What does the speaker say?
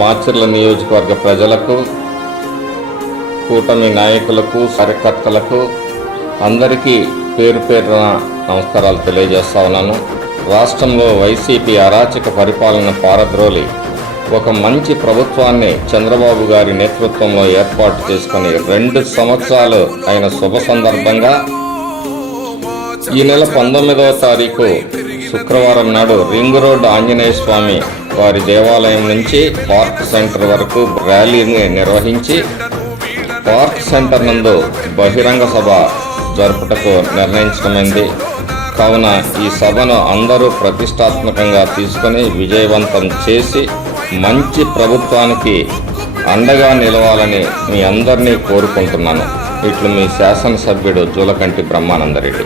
మాచర్ల నియోజకవర్గ ప్రజలకు, కూటమి నాయకులకు, కార్యకర్తలకు అందరికీ పేరు పేరున నమస్కారాలు తెలియజేస్తా ఉన్నాను. రాష్ట్రంలో వైసీపీ అరాచక పరిపాలన పారద్రోలి ఒక మంచి ప్రభుత్వాన్ని చంద్రబాబు గారి నేతృత్వంలో ఏర్పాటు చేసుకుని 2 సంవత్సరాలు అయిన శుభ సందర్భంగా ఈ నెల 19వ తారీఖు శుక్రవారం నాడు రింగ్ రోడ్ ఆంజనేయ స్వామి వారి దేవాలయం నుంచి పార్క్ సెంటర్ వరకు ర్యాలీని నిర్వహించి పార్క్ సెంటర్ నందు బహిరంగ సభ జరుపుటకు నిర్ణయించడమైంది. కావున ఈ సభను అందరూ ప్రతిష్టాత్మకంగా తీసుకొని విజయవంతం చేసి మంచి ప్రభుత్వానికి అండగా నిలవాలని మీ అందరినీ కోరుకుంటున్నాను. ఇట్లు మీ శాసనసభ్యుడు జూలకంటి బ్రహ్మానందరెడ్డి.